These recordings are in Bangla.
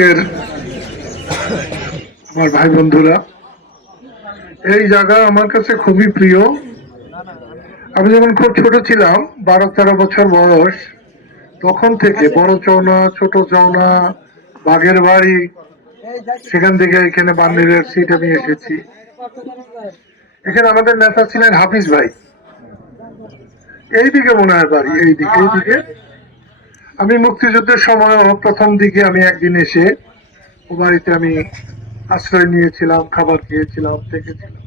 দেশের আমার ভাই বন্ধুরা। এই জায়গা আমার কাছে খুবই প্রিয়। আমি যখন খুব ছোট ছিলাম, বারো তেরো বছর বয়স, তখন থেকে বড় চৌনা ছোট চৌনা বাঘের বাড়ি, সেখান থেকে এখানে বান্দিরের সিট আমি এসেছি। এখানে আমাদের নেতা ছিলেন হাফিজ ভাই। এইদিকে মনে হয় বাড়ি এইদিকে এইদিকে আমি মুক্তিযুদ্ধের সময় প্রথম দিকে আমি একদিন এসে ও বাড়িতে আমি আশ্রয় নিয়েছিলাম, খাবার খেয়েছিলাম থেকেছিলাম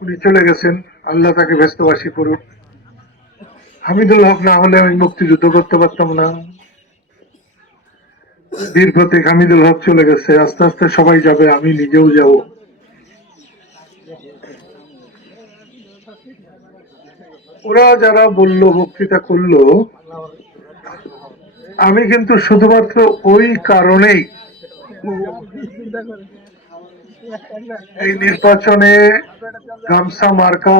উনি চলে গেছেন, আল্লাহ তাকে ব্যস্তবাসী করুক। হামিদুল হক না হলে আমি মুক্তিযুদ্ধ করতে পারতাম না। প্রতীক হামিদুল হক চলে গেছে, আস্তে আস্তে সবাই যাবে, আমি নিজেও যাব। ওরা যারা বলল, বক্তৃতা করল, আমি কিন্তু শুধুমাত্র ওই কারণেই এই নির্বাচনে গামসা মার্কা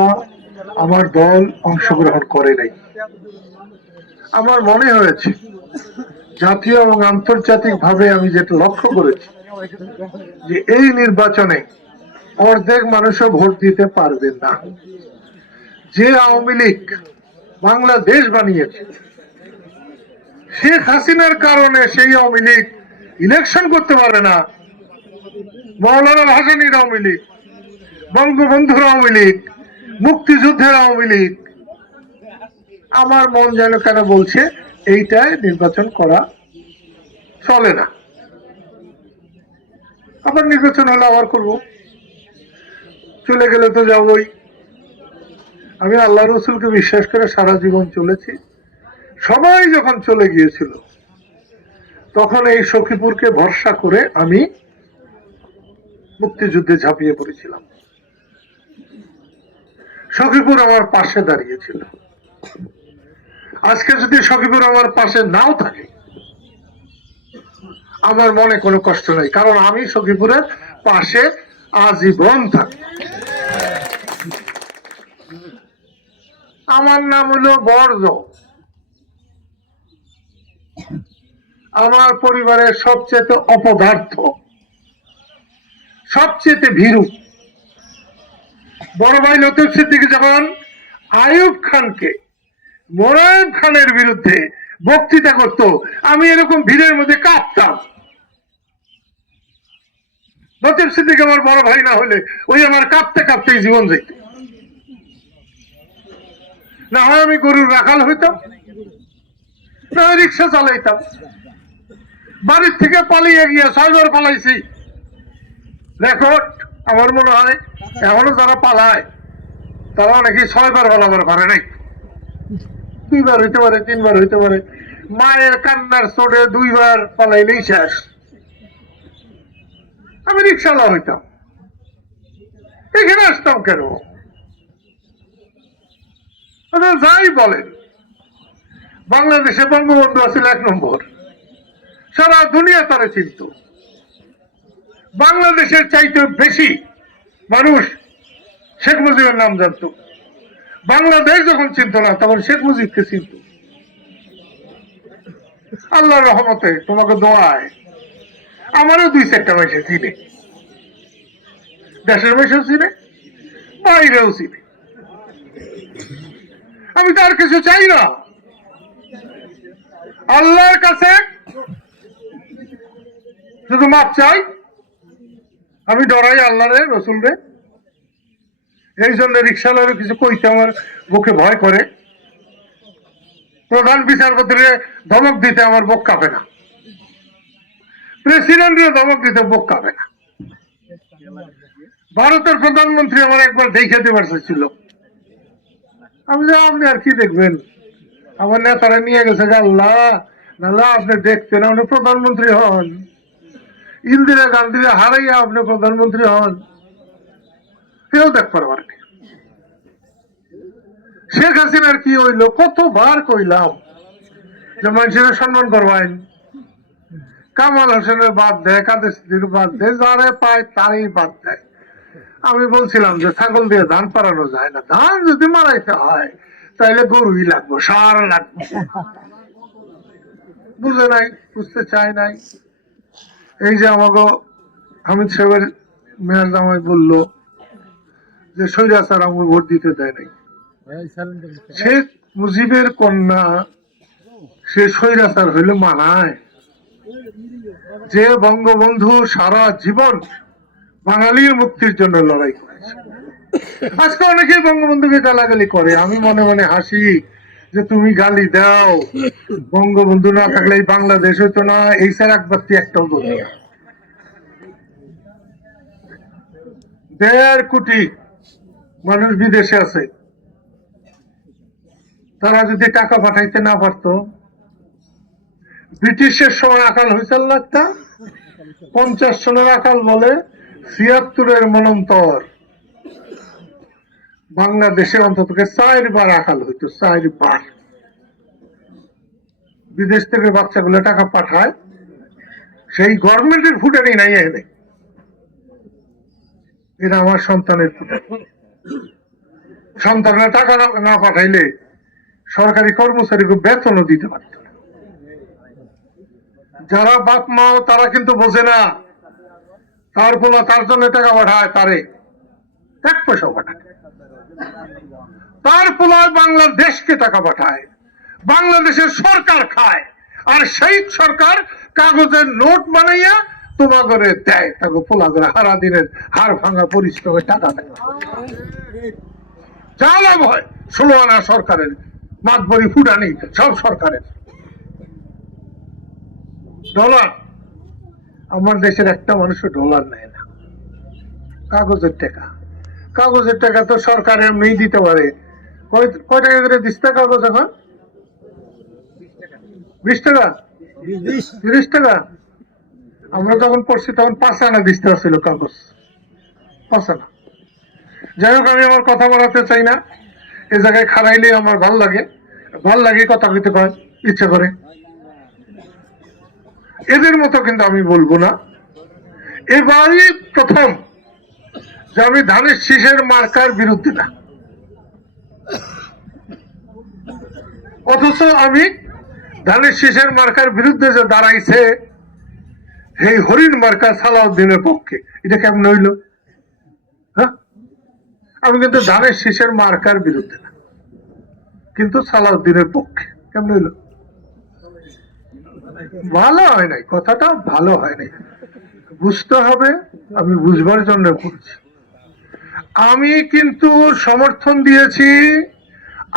আমার দল অংশগ্রহণ করে নাই। আমার মনে হয়েছে, জাতীয় এবং আন্তর্জাতিক ভাবে আমি যেটা লক্ষ্য করেছি, যে এই নির্বাচনে অর্ধেক মানুষও ভোট দিতে পারবেন না। যে আওয়ামী লীগ বাংলাদেশ বানিয়েছে, শেখ হাসিনার কারণে সেই আওয়ামী লীগ ইলেকশন করতে পারে না। মৌলানা ভাসানির আওয়ামী লীগ, বঙ্গবন্ধুর আওয়ামী লীগ, মুক্তিযুদ্ধের আওয়ামী লীগ। আমার মন যেন কেন বলছে, এইটাই নির্বাচন করা চলে না। আবার নির্বাচন হলে আবার করব। চলে গেলে তো যাবই। আমি আল্লাহ রসুলকে বিশ্বাস করে সারা জীবন চলেছি। সবাই যখন চলে গিয়েছিল, তখন এই সখীপুরকে ভরসা করে আমি মুক্তিযুদ্ধে ঝাঁপিয়ে পড়েছিলাম। সখীপুর আমার পাশে দাঁড়িয়েছিল। আজকে যদি সখীপুর আমার পাশে নাও থাকে, আমার মনে কোনো কষ্ট নাই, কারণ আমি সখীপুরের পাশে আজীবন থাকি আমার নাম হলো বর্জ আমার পরিবারের সবচেয়ে অপদার্থ, সবচেয়ে ভীরু। বড় ভাই লতিফ সিদ্দিক যখন আয়ুব খানকে মোরায়েব খানের বিরুদ্ধে বক্তৃতা করত। আমি এরকম ভিড়ের মধ্যে কাঁপতাম লতিফ সিদ্দিক আমার বড় ভাই না হলে ওই আমার কাঁপতে কাঁপতে জীবন যেত না হয় আমি গরুর রাখাল হইতাম, না হয় রিক্সা চালাইতাম। বাড়ির থেকে পালিয়ে গিয়ে ছয়বার পালাইছি। রেকর্ড আমার মনে হয় এখনও যারা পালায়, তারা অনেকে ছয়বার পালাবার পারে নাই। দুইবার হইতে পারে, তিনবার হইতে পারে। মায়ের কান্নার চোটে দুইবার পালাইলেই শেষ। আমি রিক্সাওয়ালা হইতাম এখানে আসতাম কেন? যাই বলেন। বাংলাদেশে বঙ্গবন্ধু আছিল এক নম্বর। সারা দুনিয়া তারা চিনত। বাংলাদেশের চাইতে বেশি মানুষ শেখ মুজিবের নাম জানত। বাংলাদেশ যখন চিনত না, তখন শেখ মুজিবকে চিনত। আল্লাহর রহমতে তোমাকে দোয়ায় আমারও দুই চারটা মাসে চিনে দেশের মাসেও চিনে বাইরেও চিনে আমি তো আর কিছু চাই না। আল্লাহর কাছে শুধু মাপ চাই। আমি ডরাই আল্লাহ রে রসুল রে এই জন্য রিক্সাওয়ালারও কিছু কইতে আমার বুকে ভয় করে। প্রধান বিচারপতিরে ধমক দিতে আমার বুক কাঁপে না। প্রেসিডেন্টের ধমক দিতে বুক কাঁপে না। ভারতের প্রধানমন্ত্রী আমার একবার দেখে দেবার ছিল আমি যে আপনি আর কি দেখবেন? আমার নেতারা নিয়ে গেছে আল্লাহ নাল্লাহ আপনি দেখতেন আপনি প্রধানমন্ত্রী হন। ইন্দিরা গান্ধীরা হারাইয়া আপনি প্রধানমন্ত্রী হন। কেউ দেখ পারবার শেখ হাসিনার কি হইল? কতবার কইলাম যে মানুষের সম্মান করবেন। কামাল হোসেনের বাদ দেয়, কাদের সিদ্দির বাদ দেয়, যারে পায় তারই বাদ দেয়। আমি বলছিলাম যে ছাগল দিয়ে ধান পাড়ানো যায় না। ধান যদি মারাইতে হয় তাহলে গরুই লাগবো, সার লাগবে। বুঝে নাই, বুঝতে চায় নাই। এই যে আমাকে হামিদ সাহেবের মেয়ার জামাই বলল যে সৈরা স্যার আমাকে ভোট দিতে দেয় নাই। শেখ মুজিবের কন্যা, সে সৈরা স্বৈরাচার হইলে মানায়। যে বঙ্গবন্ধু সারা জীবন বাঙালির মুক্তির জন্য লড়াই করেছে। আজকে অনেকেই বঙ্গবন্ধুকে গালাগালি করে। আমি মনে মনে হাসি যে তুমি গালি দাও। বঙ্গবন্ধু না থাকলে এই বাংলাদেশ হইতো না। এই স্যার একবার একটাও বলতো দেড় কোটি মানুষ বিদেশে আছে। তারা যদি টাকা পাঠাইতে না পারতো ব্রিটিশের সময় আকাল না একটা পঞ্চাশ সনের আকাল বলে ছিয়াত্তরের মনন্তর। বাংলাদেশে অন্তত চারবার আকাল হইতো, চারবার। বিদেশ থেকে বাচ্চাগুলো টাকা পাঠায়, সেই গভর্নমেন্টের ফুটানি নাই এনে এটা আমার সন্তানের সন্তানরা টাকা না- পাঠাইলে সরকারি কর্মচারীকে বেতনও দিতে পারত যারা বাপ মা, তারা কিন্তু বোঝে না। তার পোলা তার জন্য টাকা পাঠায়, তারে এক পয়সাও পাঠায় তার পোলায় বাংলাদেশকে টাকা পাঠায়, বাংলাদেশের সরকার খায়, আর সেই সরকার কাগজের নোট বানাইয়া তোমা করে দেয়। তাকে পোলা করে হারা দিনের হাড় ভাঙা পরিশ্রমের টাকা দেয়। যা লাভ হয়, ষোলো আনা সরকারের, মাতবরি ফুটানি, সব সরকারের। ডলার। আমার দেশের একটা মানুষও ডলার নেয় না। কাগজের টাকা। কাগজের টাকা তো সরকার এমনি দিতে পারে। কয় টাকা করে দিচ্ছে কাগজ এখন? বিশ টাকা? তিরিশ টাকা? আমরা যখন পড়ছি তখন পাঁচ আনা দিতে হচ্ছিল কাগজ। পাঁচ আনা। যাই হোক আমি আমার কথা বাড়াতে চাই না। এ জায়গায় খারাইলে আমার ভালো লাগে। ভালো লাগে কথা কইতে কয় ইচ্ছে করে। এদের মতো কিন্তু আমি বলব না। এবারই প্রথম যে আমি ধানের শীষের মার্কার বিরুদ্ধে না। অথচ আমি ধানের শীষের মার্কার বিরুদ্ধে যে দাঁড়াইছে এই হরিণ মার্কা সালাউদ্দিনের পক্ষে। এটা কেমন হইল? হ্যাঁ? আমি কিন্তু ধানের শীষের মার্কার বিরুদ্ধে না, কিন্তু সালাউদ্দিনের পক্ষে। কেমন হইল? ভালো হয় নাই কথাটা ভালো হয় নাই। বুঝতে হবে আমি বুঝবার জন্য করছি আমি কিন্তু সমর্থন দিয়েছি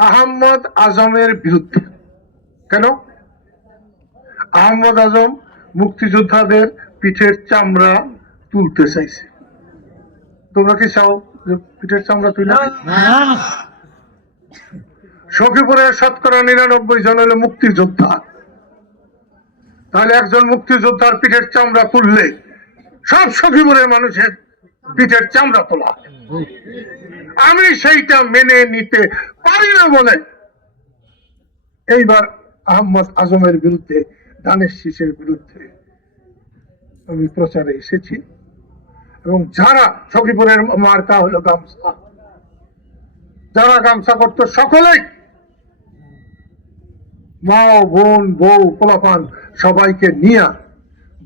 আহম্মদ আজমের বিরুদ্ধে। কেন? আহম্মদ আজম মুক্তিযোদ্ধাদের পিঠের চামড়া তুলতে চাইছে। তোমরা কি চাও যে পিঠের চামড়া তুলে সখীপুরের শতকরা নিরানব্বই জন হলো মুক্তিযোদ্ধা। তাহলে একজন মুক্তিযোদ্ধার পিঠের চামড়া তুললে সব সখীপুরের মানুষের পিঠের চামড়া তোলা আমি সেইটা মেনে নিতে পারি না বলে এইবার আহমদ আজমের বিরুদ্ধে, দানেশ শীষের বিরুদ্ধে আমি প্রচারে এসেছি। এবং যারা সখীপুরের মার্কা হলো গামছা, যারা গামছা করতো সকলেই মা বোন, বউ, পোলাপান সবাইকে নিয়ে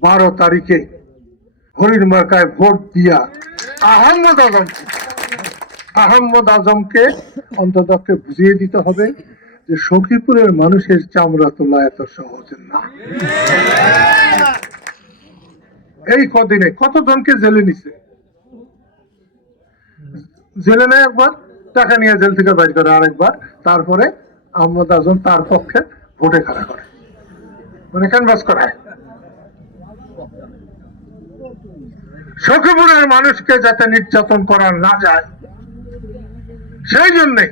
বারো তারিখে হরিণ মার্কায় ভোট দিয়া আহম্মদ আজম আহম্মদ আজমকে অন্ততকে বুঝিয়ে দিতে হবে যে সখীপুরের মানুষের চামড়া তোলা এত সহজ না। এই কদিনে কতজনকে জেলে নিছে? জেলে নেয় একবার, টাকা নিয়ে জেল থেকে বাইর করে আরেকবার, তারপরে আহমদ আজম তার পক্ষে ভোটে খাড়া করে। মানে ক্যানভাস করায় সখীপুরের মানুষকে যাতে নির্যাতন করা না যায় সেই জন্যে